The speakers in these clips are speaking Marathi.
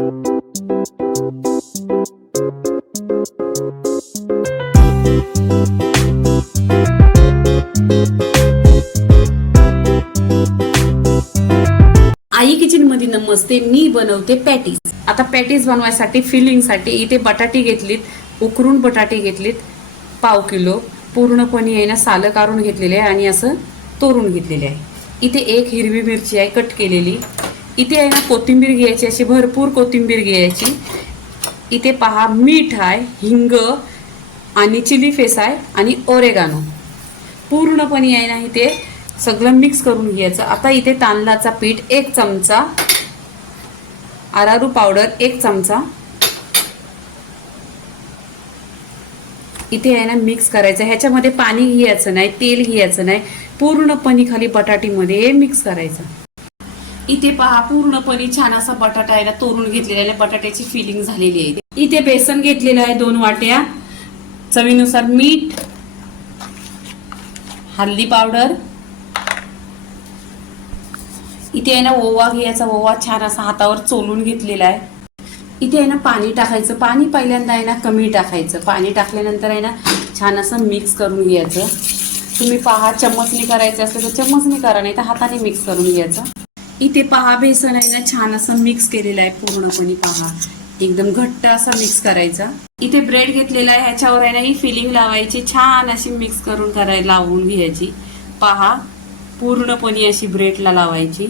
आई किचन मध्ये नमस्ते. मी बनवते पॅटीस. आता पॅटीस बनवायसाठी फिलिंग साठी इथे बटाटे घेतलीत, उकरून बटाटे घेतलीत 1/2 किलो. पूर्णपणे आहे ना साल काढून घेतलेले आहे आणि असं तोडून घेतलेले आहे. इथे एक हिरवी मिरची आहे कट केलेली. इथे आहे ना कोथिंबीर घ्यायची, अशी भरपूर कोथिंबीर घ्यायची. इथे पहा मीठ आहे, हिंग आणि चिली फेस आहे आणि ओरेगानो. पूर्णपणे आहे ना इथे सगळं मिक्स करून घ्यायचं. आता इथे तांदळाचा पीठ 1 चमचा, अरारू पावडर 1 चमचा इथे आहे ना मिक्स करायचं. ह्याच्यामध्ये पाणी घ्यायचं नाही, तेल घ्यायचं नाही, पूर्णपणे खाली बटाटीमध्ये मिक्स करायचं. इथे पहा पूर्णपणे छान असा बटाटा आहे ना तोडून घेतलेला आहे, बटाट्याची फिलिंग झालेली आहे. इथे बेसन घेतलेलं आहे 2 वाट्या, चवीनुसार मीठ, हळदी पावडर. इथे आहे ना ओवा घ्यायचा, ओवा छान असा हातावर चोलून घेतलेला आहे. इथे आहे ना पाणी टाकायचं. पाणी पहिल्यांदा आहे ना कमी टाकायचं. पाणी टाकल्यानंतर आहे ना छान असं मिक्स करून घ्यायचं. तुम्ही पहा चम्मचनी करायचं असेल तर चम्मचनी करा, नाही तर हाताने मिक्स करून घ्यायचं. इथे पहा बेसन आहे ना छान असं मिक्स केलेलं आहे. पूर्णपणे पहा एकदम घट्ट असं मिक्स करायचा. इथे ब्रेड घेतलेला आहे, ह्याच्यावर आहे ना ही फिलिंग लावायची, छान अशी मिक्स करून लावून घ्यायची. पहा पूर्णपणे अशी ब्रेडला लावायची.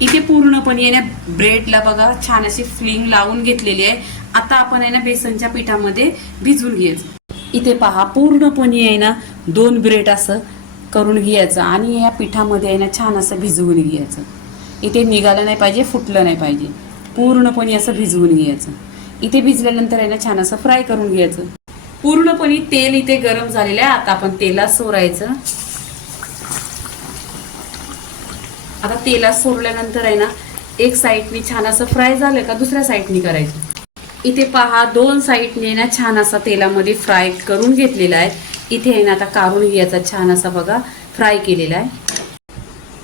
इथे पूर्णपणे आहे ना ब्रेडला बघा छान अशी फिलिंग लावून घेतलेली आहे. आता आपण आहे ना बेसनच्या पिठामध्ये भिजवून घ्यायचं. इथे पहा पूर्णपणे आहे ना 2 ब्रेड असं करून घ्यायचं आणि या पिठामध्ये आहे ना छान असं भिजवून घ्यायचं. इथे निघालं नाही पाहिजे, फुटलं नाही पाहिजे, पूर्णपणे असं भिजवून घ्यायचं. इथे भिजल्यानंतर आहे ना छान असं फ्राय करून घ्यायचं. पूर्णपणे तेल इथे गरम झालेलं आहे. आता आपण तेलात सोडायचं. आता तेलात सोडल्यानंतर आहे ना एक साईडनी छान असं फ्राय झालं का दुसऱ्या साईडनी करायचं. इथे पहा 2 साईडने ना छान असा तेलामध्ये फ्राय करून घेतलेला आहे. इथे आहे ना आता काढून घ्यायचा, छान असा बघा फ्राय केलेला आहे.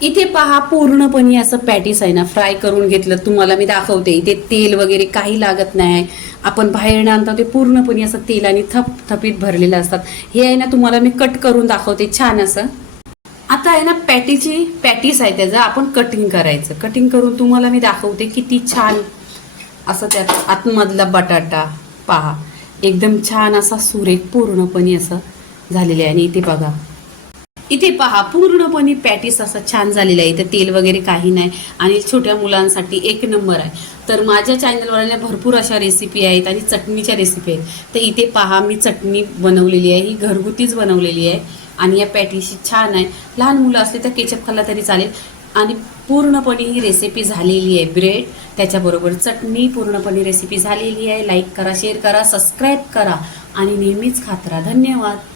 इथे पहा पूर्णपणे असं पॅटीस आहे ना फ्राय करून घेतलं. तुम्हाला मी दाखवते. इथे तेल वगैरे काही लागत नाही. आपण बाहेर आणतो ते पूर्णपणे असं तेलाने थपथपीत भरलेलं असतात. हे आहे ना तुम्हाला मी कट करून दाखवते छान असं. आता आहे ना पॅटीस आहे त्याचं आपण कटिंग करायचं. कटिंग करून तुम्हाला मी दाखवते किती छान असं त्यात आतमधला बटाटा पहा एकदम छान असा सुरेख पूर्णपणे असं झालेलं आहे. आणि इथे बघा, इथे पहा पूर्णपणे पॅटीस असं छान झालेलं आहे. इथे तेल वगैरे काही नाही आणि छोट्या मुलांसाठी 1 नंबर आहे. तर माझ्या चॅनलवर भरपूर अशा रेसिपी आहेत आणि चटणीच्या रेसिपी आहेत. तर इथे पहा मी चटणी बनवलेली आहे, ही घरगुतीच बनवलेली आहे आणि या पॅटीशी छान आहे. लहान मुलं असले तर केचप खाल्ला तरी चालेल. आणि पूर्णपणे ही रेसिपी झालेली आहे. ब्रेड त्याच्याबरोबर चटणी, पूर्णपणे रेसिपी झालेली आहे. लाईक करा, शेअर करा, सबस्क्राईब करा आणि नेहमीच खात राहा. धन्यवाद.